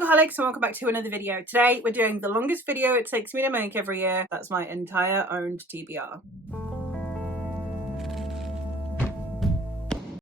bookaholics, and welcome back to another video. Today we're doing the longest video it takes me to make every year. That's my entire owned TBR.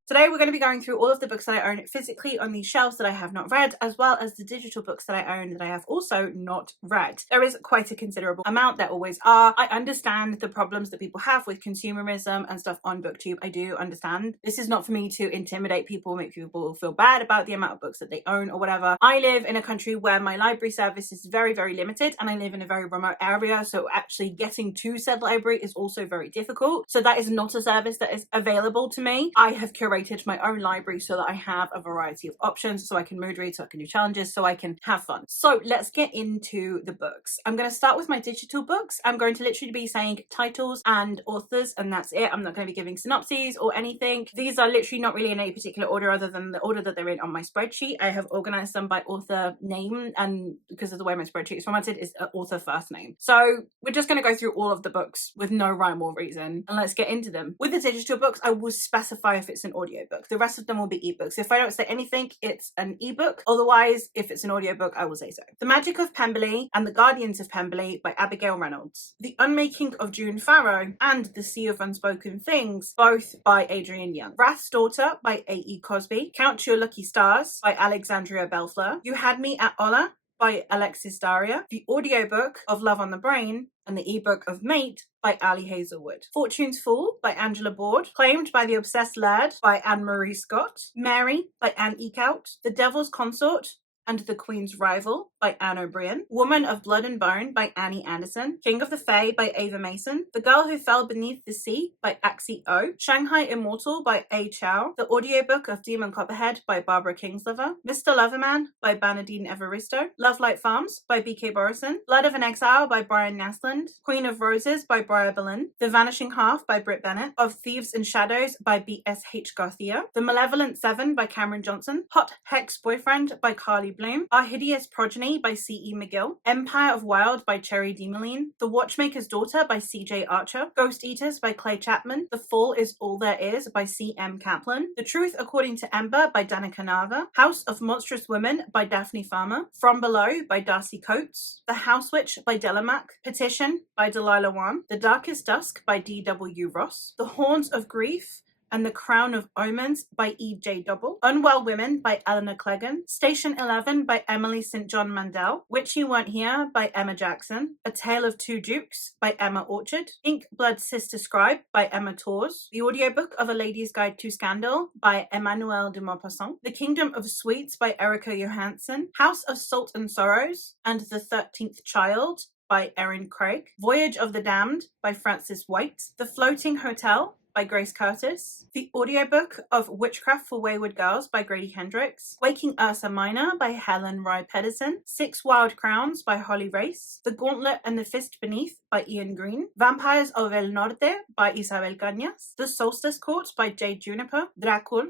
Today we're going to be going through all of the books that I own physically on these shelves that I have not read, as well as the digital books that I own that I have also not read. There is quite a considerable amount, there always are. I understand the problems that people have with consumerism and stuff on BookTube. I do understand. This is not for me to intimidate people, make people feel bad about the amount of books that they own or whatever. I live in a country where my library service is very, very limited, and I live in a very remote area, so actually getting to said library is also very difficult. So that is not a service that is available to me. I have curated my own library so that I have a variety of options, so I can mood read, so I can do challenges, so I can have fun. So let's get into the books. I'm going to start with my digital books. I'm going to literally be saying titles and authors, and that's it. I'm not going to be giving synopses or anything. These are literally not really in any particular order other than the order that they're in on my spreadsheet. I have organized them by author name, and because of the way my spreadsheet is formatted, is author first name. So we're just going to go through all of the books with no rhyme or reason, and let's get into them. With the digital books, I will specify if it's an audiobook. The rest of them will be ebooks. If I don't say anything, it's an ebook. Otherwise, if it's an audiobook, I will say so. The Magic of Pemberley and The Guardians of Pemberley by Abigail Reynolds. The Unmaking of June Farrow and The Sea of Unspoken Things, both by Adrienne Young. Wrath's Daughter by A.E. Cosby. Count Your Lucky Stars by Alexandria Bellfleur. You Had Me at Ola by Alexis Daria. The audiobook of Love on the Brain and the ebook of Mate by Ali Hazelwood. Fortune's Fool by Angela Board. Claimed by the Obsessed Lad by Anne-Marie Scott. Mary by Anne Eekhout. The Devil's Consort and the Queen's Rival by Anne O'Brien. Woman of Blood and Bone by Annie Anderson. King of the Fae by Ava Mason. The Girl Who Fell Beneath the Sea by Axie O. Shanghai Immortal by A. Chow. The audiobook of Demon Copperhead by Barbara Kingsliver. Mr. Loverman by Bernadine Evaristo. Love Light Farms by B.K. Borison. Blood of an Exile by Brian Naslund. Queen of Roses by Briar Boleyn. The Vanishing Half by Britt Bennett. Of Thieves and Shadows by B.S.H. Garcia. The Malevolent Seven by Cameron Johnson. Hot Hex Boyfriend by Carly Bloom. Our Hideous Progeny by C.E. McGill. Empire of Wild by Cherry DeMoline. The Watchmaker's Daughter by C.J. Archer. Ghost Eaters by Clay Chapman. The Fall Is All There Is by C.M. Kaplan. The Truth According to Ember by Danica Nava. House of Monstrous Women by Daphne Farmer. From Below by Darcy Coates. The House Witch by Delamac. Petition by Delilah Wan. The Darkest Dusk by D.W. Ross. The Horns of Grief and the Crown of Omens by E.J. Double. Unwell Women by Eleanor Cleggan. Station 11 by Emily St. John Mandel. Witch You Weren't Here by Emma Jackson. A Tale of Two Dukes by Emma Orchard. Ink Blood Sister Scribe by Emma Tors. The audiobook of A Lady's Guide to Scandal by Emmanuelle de Maupassant. The Kingdom of Sweets by Erica Johansson. House of Salt and Sorrows and the 13th Child by Erin Craig. Voyage of the Damned by Frances White. The Floating Hotel by Grace Curtis. The audiobook of Witchcraft for Wayward Girls by Grady Hendrix. Waking Ursa Minor by Helen Rye Pedersen. Six Wild Crowns by Holly Race. The Gauntlet and the Fist Beneath by Ian Green. Vampires of El Norte by Isabel Cañas. The Solstice Court by Jade Juniper. Dracul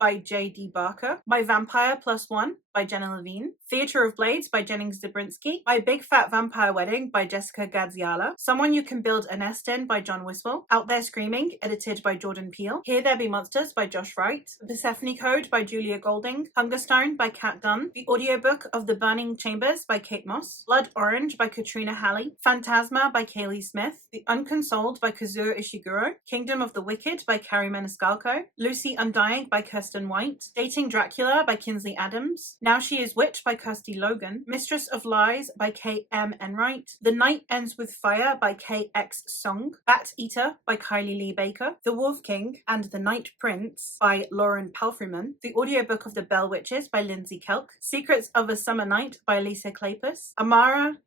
by J.D. Barker. My Vampire Plus One by Jenna Levine. Theatre of Blades by Jennings Zabrinsky. My Big Fat Vampire Wedding by Jessica Gadziala. Someone You Can Build a Nest In by John Wiswell. Out There Screaming, edited by Jordan Peele. Here There Be Monsters by Josh Wright. The Persephone Code by Julia Golding. Hungerstone by Kat Dunn. The audiobook of The Burning Chambers by Kate Moss. Blood Orange by Katrina Halley. Phantasma by Kaylee Smith. The Unconsoled by Kazuo Ishiguro. Kingdom of the Wicked by Carrie Maniscalco. Lucy Undying by Kirsten White. Dating Dracula by Kinsley Adams. Now She Is Witch by Kirsty Logan. Mistress of Lies by K.M. Enright. The Night Ends With Fire by K.X. Song. Bat Eater by Kylie Lee Baker. The Wolf King and the Night Prince by Lauren Palfreyman. The audiobook of The Bell Witches by Lindsay Kelk. Secrets of a Summer Night by Lisa Kleypas. Amara,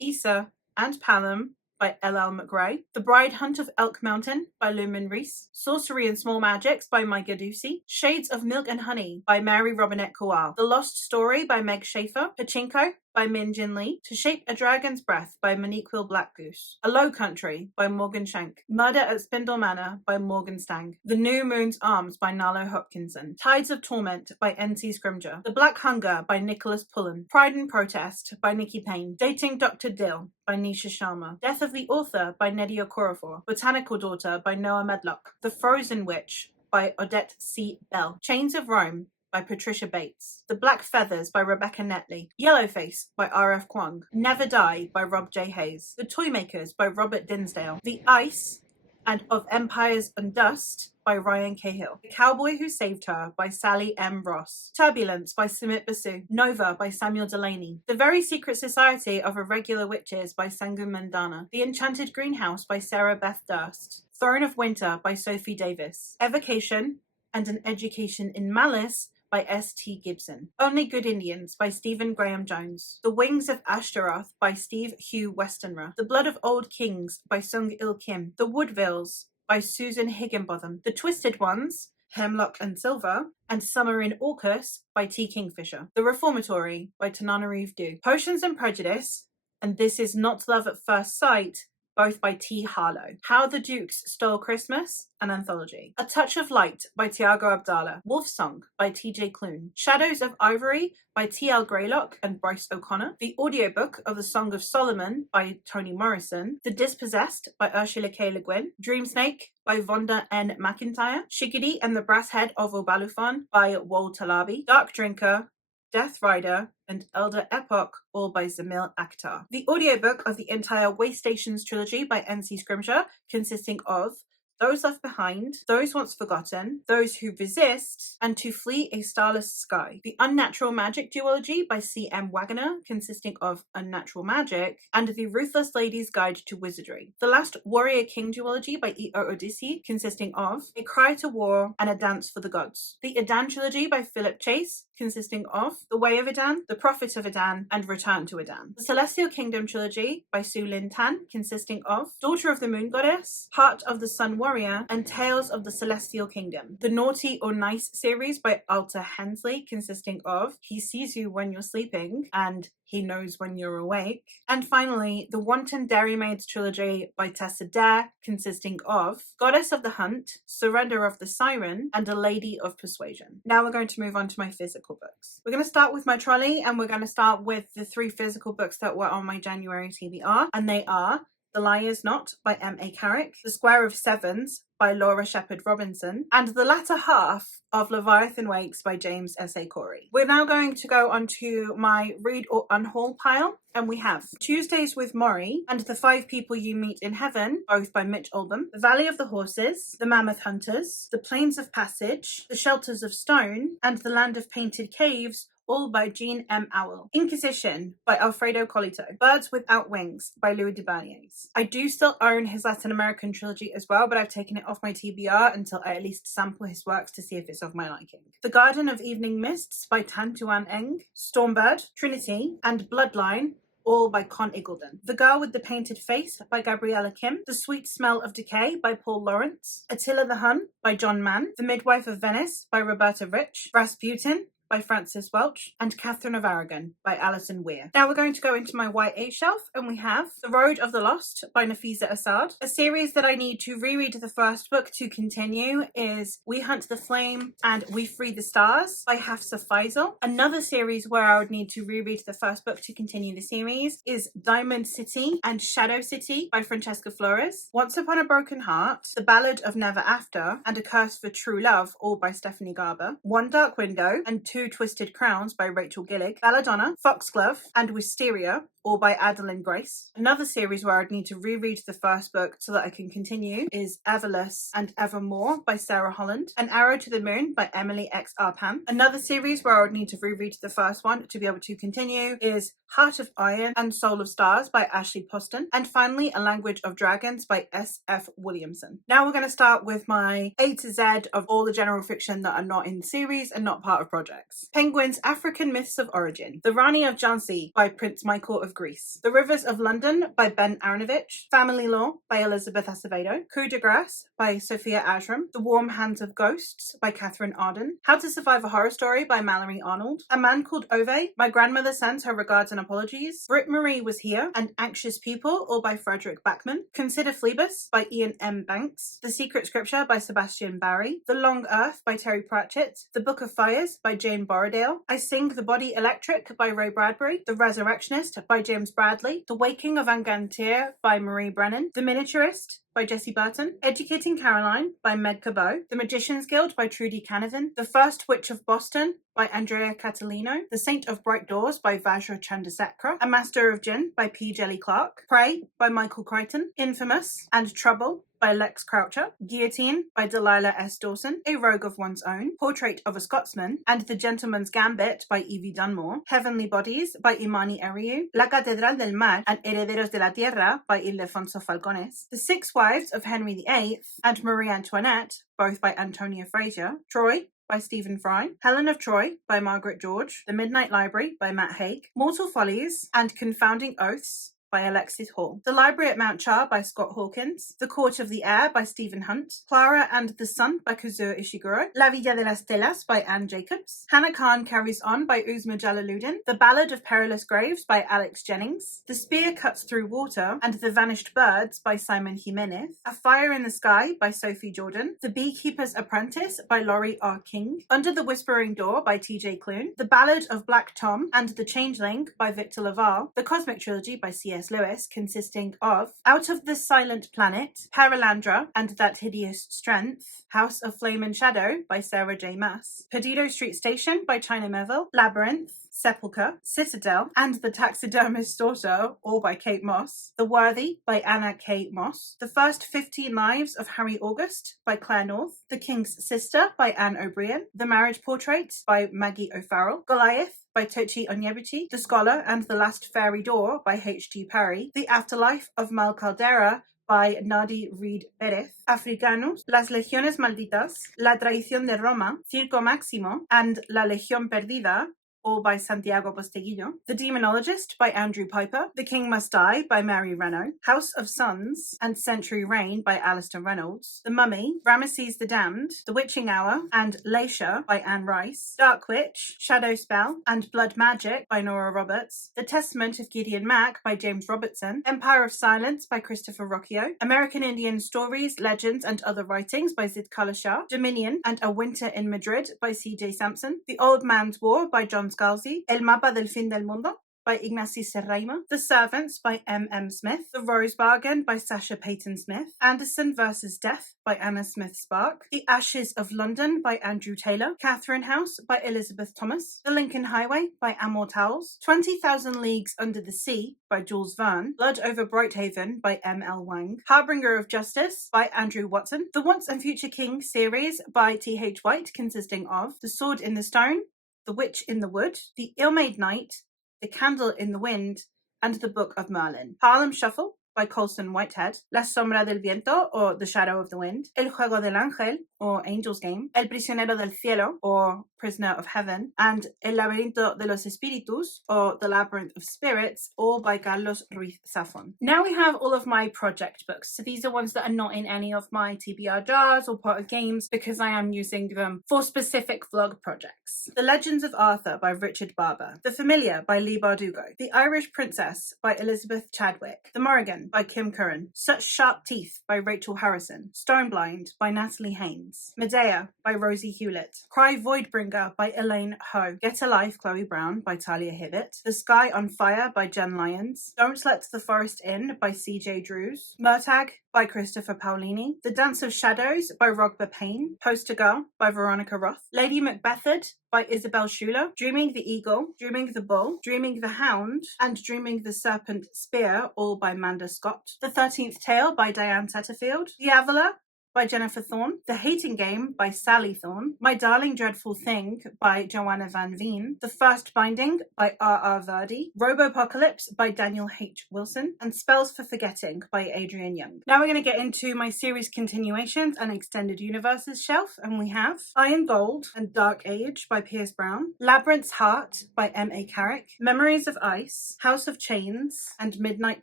Issa, and Palom by L.L. McRae. The Bride Hunt of Elk Mountain by Lumen Reese. Sorcery and Small Magics by Micah Ducey. Shades of Milk and Honey by Mary Robinette Kowal. The Lost Story by Meg Schaefer. Pachinko by Min Jin Lee. To Shape a Dragon's Breath by Monique Will Blackgoose. A Low Country by Morgan Shank. Murder at Spindle Manor by Morgan Stang. The New Moon's Arms by Nalo Hopkinson. Tides of Torment by N.C. Scrimger. The Black Hunger by Nicholas Pullen. Pride and Protest by Nikki Payne. Dating Dr. Dill by Nisha Sharma. Death of the Author by Nedia Okorafor. Botanical Daughter by Noah Medlock. The Frozen Witch by Odette C. Bell. Chains of Rome by Patricia Bates. The Black Feathers by Rebecca Netley. Yellowface by R.F. Kuang. Never Die by Rob J. Hayes. The Toymakers by Robert Dinsdale. The Ice and of Empires and Dust by Ryan Cahill. The Cowboy Who Saved Her by Sally M. Ross. Turbulence by Sumit Basu. Nova by Samuel Delaney. The Very Secret Society of Irregular Witches by Sangu Mandana. The Enchanted Greenhouse by Sarah Beth Durst. Throne of Winter by Sophie Davis. Evocation and an Education in Malice by S.T. Gibson. Only Good Indians by Stephen Graham Jones. The Wings of Ashtaroth by Steve Hugh Westenra. The Blood of Old Kings by Sung Il Kim. The Woodvilles by Susan Higginbotham. The Twisted Ones, Hemlock and Silver, and Summer in Orcus by T. Kingfisher. The Reformatory by Tananarive Due. Potions and Prejudice and This Is Not Love at First Sight, both by T. Harlow. How the Dukes Stole Christmas, an anthology. A Touch of Light by Tiago Abdallah. Wolf Song by T.J. Clune. Shadows of Ivory by T.L. Greylock and Bryce O'Connor. The audiobook of The Song of Solomon by Toni Morrison. The Dispossessed by Ursula K. Le Guin. Dreamsnake by Vonda N. McIntyre. Shigidi and the Brass Head of Obalufan by Wal Talabi. Dark Drinker, Death Rider, and Elder Epoch, all by Zamil Akhtar. The audiobook of the entire Way Stations trilogy by N.C. Scrimshaw, consisting of Those Left Behind, Those Once Forgotten, Those Who Resist, and To Flee a Starless Sky. The Unnatural Magic duology by C.M. Wagner, consisting of Unnatural Magic, and The Ruthless Lady's Guide to Wizardry. The Last Warrior King duology by E.O. Odysseus, consisting of A Cry to War and A Dance for the Gods. The Edan trilogy by Philip Chase, consisting of The Way of Edan, The Prophet of Edan, and Return to Edan. The Celestial Kingdom trilogy by Su Lin Tan, consisting of Daughter of the Moon Goddess, Heart of the Sun Warrior, and Tales of the Celestial Kingdom. The Naughty or Nice series by Alta Hensley, consisting of He Sees You When You're Sleeping and He Knows When You're Awake. And finally, the Wanton Dairymaids trilogy by Tessa Dare, consisting of Goddess of the Hunt, Surrender of the Siren, and A Lady of Persuasion. Now we're going to move on to my physical books. We're going to start with my trolley, and we're going to start with the 3 physical books that were on my January TBR, and they are The Liar's Knot by M.A. Carrick, The Square of Sevens by Laura Shepherd Robinson, and the latter half of Leviathan Wakes by James S.A. Corey. We're now going to go on to my read or unhaul pile, and we have Tuesdays with Maury and The 5 People You Meet in Heaven, both by Mitch Albom, The Valley of the Horses, The Mammoth Hunters, The Plains of Passage, The Shelters of Stone, and The Land of Painted Caves, all by Jean M. Owl. Inquisition by Alfredo Colito. Birds Without Wings by Louis de Berniers. I do still own his Latin American trilogy as well, but I've taken it off my TBR until I at least sample his works to see if it's of my liking. The Garden of Evening Mists by Tan Tuan Eng. Stormbird, Trinity, and Bloodline, all by Con Iggulden. The Girl with the Painted Face by Gabriella Kim. The Sweet Smell of Decay by Paul Lawrence. Attila the Hun by John Mann. The Midwife of Venice by Roberta Rich. Rasputin by Frances Welch, and Catherine of Aragon by Alison Weir. Now we're going to go into my YA shelf, and we have The Road of the Lost by Nafisa Assad. A series that I need to reread the first book to continue is We Hunt the Flame and We Free the Stars by Hafsa Faisal. Another series where I would need to reread the first book to continue the series is Diamond City and Shadow City by Francesca Flores. Once Upon a Broken Heart, The Ballad of Never After, and A Curse for True Love, all by Stephanie Garber. One Dark Window and Two Twisted Crowns by Rachel Gillig. Belladonna, Foxglove, and Wisteria, all by Adeline Grace. Another series where I'd need to reread the first book so that I can continue is Everless and Evermore by Sarah Holland. An Arrow to the Moon by Emily X. Arpan. Another series where I would need to reread the first one to be able to continue is Heart of Iron and Soul of Stars by Ashley Poston. And finally, A Language of Dragons by S.F. Williamson. Now we're going to start with my A to Z of all the general fiction that are not in the series and not part of projects. Penguin's African Myths of Origin. The Rani of Jhansi by Prince Michael of Greece. The Rivers of London by Ben Aronovich. Family Law by Elizabeth Acevedo. Coup de Grace by Sophia Ashram. The Warm Hands of Ghosts by Catherine Arden. How to Survive a Horror Story by Mallory Arnold. A Man Called Ove. My Grandmother Sends Her Regards and Apologies. Brit Marie Was Here and Anxious People, all by Frederick Backman. Consider Phlebas by Ian M. Banks. The Secret Scripture by Sebastian Barry. The Long Earth by Terry Pratchett. The Book of Fires by Jane Borrowdale. I Sing the Body Electric by Ray Bradbury. The Resurrectionist by James Bradley. The Waking of Angantyr by Marie Brennan. The Miniaturist by Jessie Burton, Educating Caroline by Meg Cabot, The Magician's Guild by Trudy Canavan, The First Witch of Boston by Andrea Catalino, The Saint of Bright Doors by Vajra Chandrasekera, A Master of Gin by P. Jelly Clark, Prey by Michael Crichton, Infamous and Trouble by Lex Croucher, Guillotine by Delilah S. Dawson, A Rogue of One's Own, Portrait of a Scotsman, and The Gentleman's Gambit by Evie Dunmore, Heavenly Bodies by Imani Eriu, La Catedral del Mar and Herederos de la Tierra by Ildefonso Falcones, The Six Wives of Henry VIII and Marie Antoinette, both by Antonia Fraser, Troy by Stephen Fry, Helen of Troy by Margaret George, The Midnight Library by Matt Haig, Mortal Follies and Confounding Oaths by Alexis Hall, The Library at Mount Char by Scott Hawkins, The Court of the Air by Stephen Hunt, Clara and the Sun by Kazuo Ishiguro, La Villa de las Telas by Anne Jacobs, Hannah Khan Carries On by Uzma Jalaluddin, The Ballad of Perilous Graves by Alex Jennings, The Spear Cuts Through Water and The Vanished Birds by Simon Jimenez, A Fire in the Sky by Sophie Jordan, The Beekeeper's Apprentice by Laurie R. King, Under the Whispering Door by T.J. Clune, The Ballad of Black Tom and The Changeling by Victor Laval, The Cosmic Trilogy by C.S. Lewis, consisting of Out of the Silent Planet, Paralandra and That Hideous Strength, House of Flame and Shadow by Sarah J. Maas, Perdido Street Station by China Merville, Labyrinth, Sepulchre, Citadel, and The Taxidermist's Daughter, all by Kate Moss, The Worthy by Anna K. Moss, The First 15 Lives of Harry August by Claire North, The King's Sister by Anne O'Brien, The Marriage Portrait by Maggie O'Farrell, Goliath by Tochi Onyebuchi, The Scholar and the Last Fairy Door by H.G. Parry, The Afterlife of Mal Caldera by Nadi Reed Perez, Africanus, Las Legiones Malditas, La Traición de Roma, Circo Máximo, and La Legión Perdida, all by Santiago Posteguillo, The Demonologist by Andrew Piper, The King Must Die by Mary Renault, House of Suns and Century Reign by Alistair Reynolds, The Mummy, Ramesses the Damned, The Witching Hour and Leisha by Anne Rice, Dark Witch, Shadow Spell and Blood Magic by Nora Roberts, The Testament of Gideon Mack by James Robertson, Empire of Silence by Christopher Rocchio, American Indian Stories, Legends and Other Writings by Zid Kala, Dominion and A Winter in Madrid by C.J. Sampson, The Old Man's War by John Scalzi, El Mapa del Fin del Mundo by Ignacy Serraiма, The Servants by M.M. Smith, The Rose Bargain by Sasha Payton Smith, Anderson vs. Death by Anna Smith Spark, The Ashes of London by Andrew Taylor, Catherine House by Elizabeth Thomas, The Lincoln Highway by Amor Towles, 20,000 Leagues Under the Sea by Jules Verne, Blood over Brighthaven by M.L. Wang, Harbinger of Justice by Andrew Watson, The Once and Future King series by T.H. White, consisting of The Sword in the Stone, The Witch in the Wood, The Ill-Made Knight, The Candle in the Wind, and The Book of Merlin. Harlem Shuffle by Colson Whitehead, La Sombra del Viento, or The Shadow of the Wind, El Juego del Ángel, or Angel's Game, El Prisionero del Cielo, or Prisoner of Heaven, and El Laberinto de los Espíritus, or The Labyrinth of Spirits, all by Carlos Ruiz Zafón. Now we have all of my project books. So these are ones that are not in any of my TBR jars or part of games because I am using them for specific vlog projects. The Legends of Arthur by Richard Barber, The Familiar by Lee Bardugo, The Irish Princess by Elizabeth Chadwick, The Morrigan by Kim Curran, Such Sharp Teeth by Rachel Harrison, Stoneblind by Natalie Haynes, Medea by Rosie Hewlett, Cry Voidbringer by Elaine Ho, Get a Life Chloe Brown by Talia Hibbett, The Sky on Fire by Jen Lyons, Don't Let the Forest In by C.J. Drews, Murtagh by Christopher Paolini, The Dance of Shadows by Rogba Payne, Poster Girl by Veronica Roth, Lady Macbethad by Isabel Schuler, Dreaming the Eagle, Dreaming the Bull, Dreaming the Hound, and Dreaming the Serpent Spear, all by Manda Scott, The 13th Tale by Diane Setterfield, Diavola by Jennifer Thorne, The Hating Game by Sally Thorne, My Darling Dreadful Thing by Joanna Van Veen, The First Binding by R.R. Verdi, Robopocalypse by Daniel H. Wilson, and Spells for Forgetting by Adrian Young. Now we're going to get into my series continuations and extended universes shelf, and we have Iron Gold and Dark Age by Pierce Brown, Labyrinth's Heart by M.A. Carrick, Memories of Ice, House of Chains, and Midnight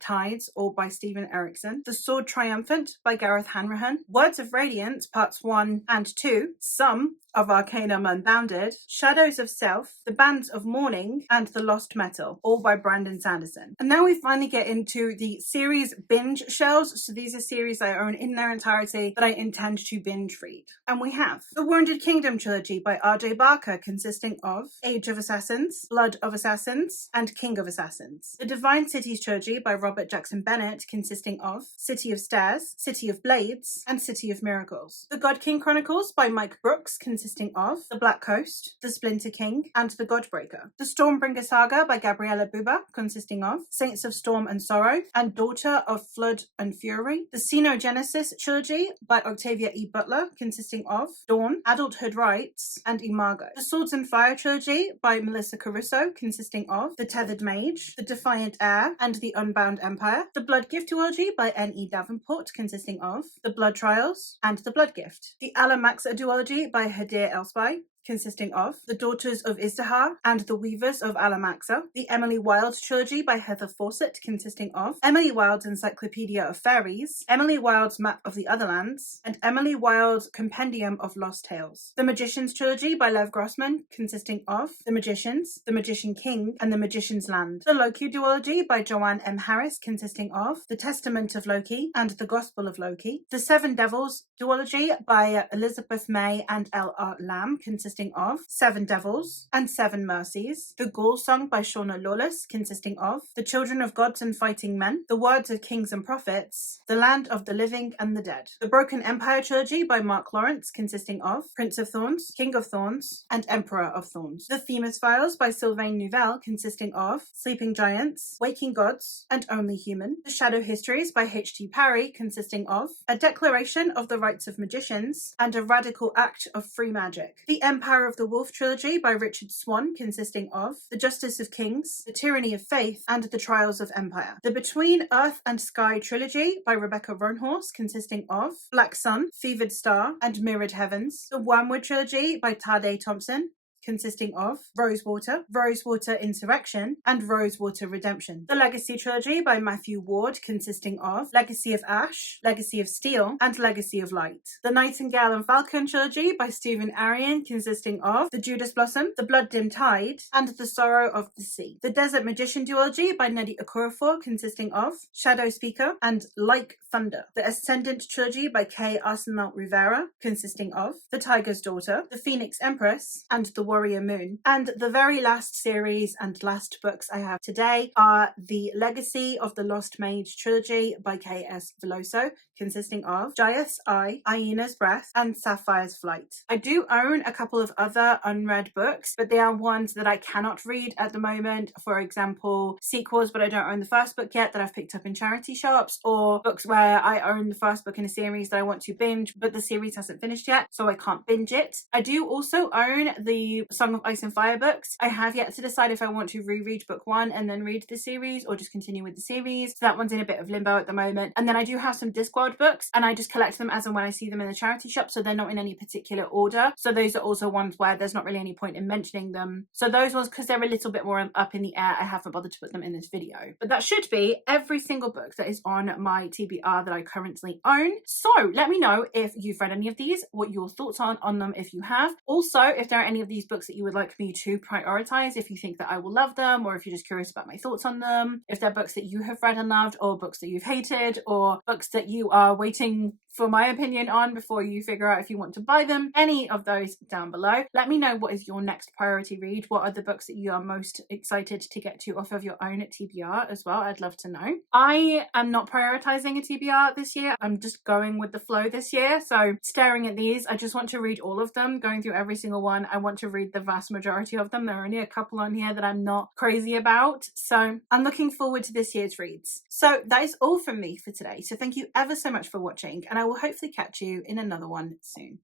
Tides, all by Stephen Erickson, The Sword Triumphant by Gareth Hanrahan, Words of Radiance Parts 1 and 2, Some of Arcanum Unbounded, Shadows of Self, The Bands of Mourning, and The Lost Metal, all by Brandon Sanderson. And now we finally get into the series binge shelves. So these are series I own in their entirety that I intend to binge read. And we have The Wounded Kingdom trilogy by R.J. Barker, consisting of Age of Assassins, Blood of Assassins, and King of Assassins. The Divine Cities trilogy by Robert Jackson Bennett, consisting of City of Stairs, City of Blades, and City of Miracles. The God King Chronicles by Mike Brooks, consisting of The Black Coast, The Splinter King, and The Godbreaker. The Stormbringer Saga by Gabriela Buba, consisting of Saints of Storm and Sorrow, and Daughter of Flood and Fury. The Xenogenesis trilogy by Octavia E. Butler, consisting of Dawn, Adulthood Rights, and Imago. The Swords and Fire trilogy by Melissa Caruso, consisting of The Tethered Mage, The Defiant Heir, and The Unbound Empire. The Blood Gift duology by N.E. Davenport, consisting of The Blood Trials and The Blood Gift. The Alamaxa duology by Hadir Elspy, consisting of The Daughters of Izdihar and The Weavers of Alamaxa. The Emily Wilde trilogy by Heather Fawcett, consisting of Emily Wilde's Encyclopedia of Fairies, Emily Wilde's Map of the Otherlands, and Emily Wilde's Compendium of Lost Tales. The Magicians trilogy by Lev Grossman, consisting of The Magicians, The Magician King, and The Magician's Land. The Loki duology by Joanne M. Harris, consisting of The Testament of Loki and The Gospel of Loki. The Seven Devils duology by Elizabeth May and L.R. Lamb, consisting of Seven Devils and Seven Mercies. The Ghoul Song by Shauna Lawless, consisting of The Children of Gods and Fighting Men, The Words of Kings and Prophets, The Land of the Living and the Dead. The Broken Empire trilogy by Mark Lawrence, consisting of Prince of Thorns, King of Thorns, and Emperor of Thorns. The Themis Files by Sylvain Nouvelle, consisting of Sleeping Giants, Waking Gods, and Only Human. The Shadow Histories by H.T. Parry, consisting of A Declaration of the Rights of Magicians and A Radical Act of Free Magic. The Empire of the Wolf trilogy by Richard Swan, consisting of The Justice of Kings, The Tyranny of Faith, and The Trials of Empire. The Between Earth and Sky trilogy by Rebecca Roanhorse, consisting of Black Sun, Fevered Star, and Mirrored Heavens. The Wormwood trilogy by Tade Thompson, consisting of Rosewater, Rosewater Insurrection, and Rosewater Redemption. The Legacy trilogy by Matthew Ward, consisting of Legacy of Ash, Legacy of Steel, and Legacy of Light. The Nightingale and Falcon trilogy by Stephen Arion, consisting of The Judas Blossom, The Blood Dim Tide, and The Sorrow of the Sea. The Desert Magician duology by Nnedi Okorafor, consisting of Shadow Speaker and Like Thunder. The Ascendant trilogy by Kay Arsenal Rivera, consisting of The Tiger's Daughter, The Phoenix Empress, and The Warrior Moon. And the very last series and last books I have today are the Legacy of the Lost Mage trilogy by K.S. Veloso, consisting of Giath's Eye, Hyena's Breath, and Sapphire's Flight. I do own a couple of other unread books, but they are ones that I cannot read at the moment. For example, sequels, but I don't own the first book yet, that I've picked up in charity shops, or books where I own the first book in a series that I want to binge, but the series hasn't finished yet, so I can't binge it. I do also own the Song of Ice and Fire books. I have yet to decide if I want to reread book one and then read the series, or just continue with the series. So that one's in a bit of limbo at the moment. And then I do have some Discworld books, and I just collect them as and when I see them in the charity shop, so they're not in any particular order. So those are also ones where there's not really any point in mentioning them. So those ones, because they're a little bit more up in the air, I haven't bothered to put them in this video. But that should be every single book that is on my TBR that I currently own. So let me know if you've read any of these, what your thoughts are on them if you have. Also, if there are any of these books that you would like me to prioritize, if you think that I will love them, or if you're just curious about my thoughts on them, if they're books that you have read and loved, or books that you've hated, or books that you are waiting for my opinion on before you figure out if you want to buy them, any of those down below. Let me know what is your next priority read. What are the books that you are most excited to get to off of your own at TBR as well? I'd love to know. I am not prioritizing a TBR this year. I'm just going with the flow this year. So staring at these, I just want to read all of them, going through every single one. I want to read the vast majority of them. There are only a couple on here that I'm not crazy about. So I'm looking forward to this year's reads. So that is all from me for today. So thank you ever so much for watching, and I will hopefully catch you in another one soon.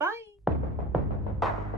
Bye.